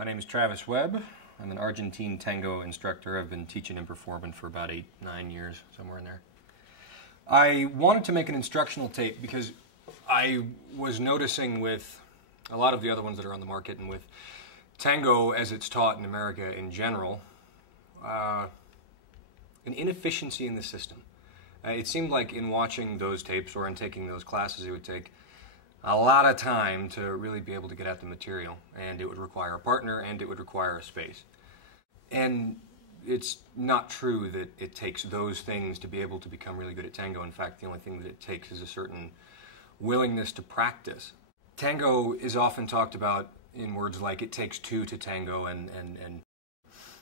My name is Travis Webb. I'm an Argentine tango instructor. I've been teaching and performing for about 8-9 years, somewhere in there. I wanted to make an instructional tape because I was noticing with a lot of the other ones that are on the market and with tango as it's taught in America in general, an inefficiency in the system. It seemed like in watching those tapes or in taking those classes, it would take a lot of time to really be able to get at the material, and it would require a partner and it would require a space. And it's not true that it takes those things to be able to become really good at tango. In fact, the only thing that it takes is a certain willingness to practice. Tango is often talked about in words like it takes two to tango, and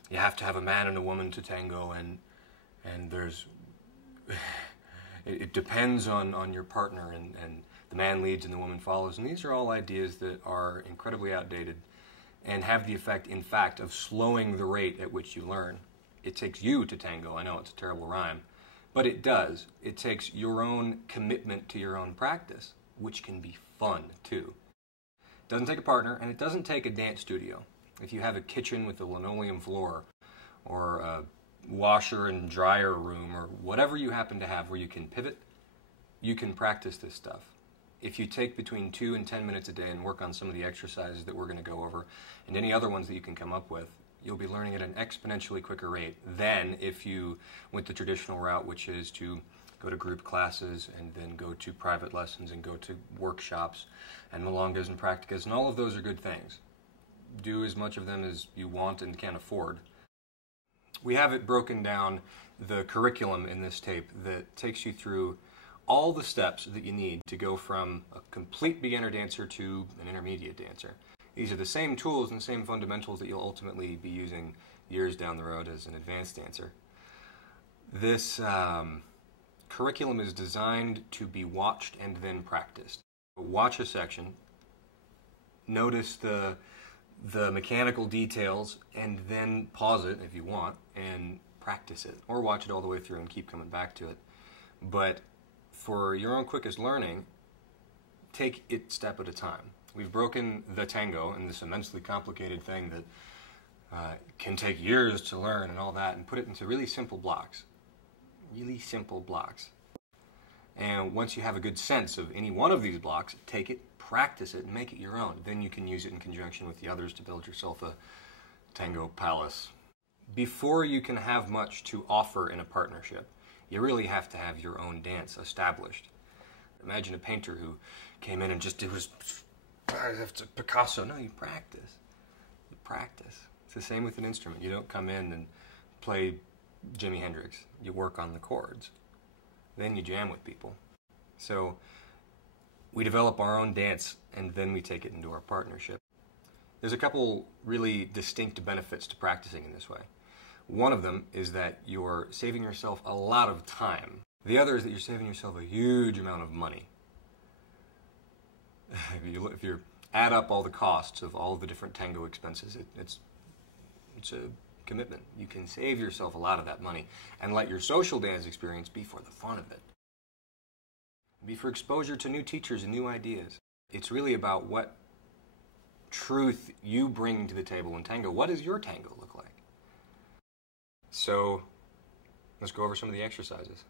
you have to have a man and a woman to tango, and there's it depends on your partner, and the man leads and the woman follows. And these are all ideas that are incredibly outdated and have the effect, in fact, of slowing the rate at which you learn. It takes you to tango. I know it's a terrible rhyme, but it does. It takes your own commitment to your own practice, which can be fun too. It doesn't take a partner, and it doesn't take a dance studio. If you have a kitchen with a linoleum floor or a washer and dryer room or whatever you happen to have where you can pivot, you can practice this stuff. If you take between 2 and 10 minutes a day and work on some of the exercises that we're going to go over and any other ones that you can come up with, you'll be learning at an exponentially quicker rate than if you went the traditional route, which is to go to group classes and then go to private lessons and go to workshops and milongas and practicas, and all of those are good things. Do as much of them as you want and can afford. We have it broken down, the curriculum in this tape, that takes you through all the steps that you need to go from a complete beginner dancer to an intermediate dancer. These are the same tools and the same fundamentals that you'll ultimately be using years down the road as an advanced dancer. This curriculum is designed to be watched and then practiced. Watch a section, notice the mechanical details, and then pause it if you want and practice it, or watch it all the way through and keep coming back to it. But for your own quickest learning, take it step at a time. We've broken the tango in this immensely complicated thing that can take years to learn and all that, and put it into really simple blocks. Really simple blocks. And once you have a good sense of any one of these blocks, take it, practice it, and make it your own. Then you can use it in conjunction with the others to build yourself a tango palace. Before you can have much to offer in a partnership, you really have to have your own dance established. Imagine a painter who came in and just did his Picasso. No, you practice. You practice. It's the same with an instrument. You don't come in and play Jimi Hendrix. You work on the chords. Then you jam with people. So we develop our own dance, and then we take it into our partnership. There's a couple really distinct benefits to practicing in this way. One of them is that you're saving yourself a lot of time. The other is that you're saving yourself a huge amount of money. If you add up all the costs of all of the different tango expenses, it's a commitment. You can save yourself a lot of that money and let your social dance experience be for the fun of it. Be for exposure to new teachers and new ideas. It's really about what truth you bring to the table in tango. What does your tango look like? So let's go over some of the exercises.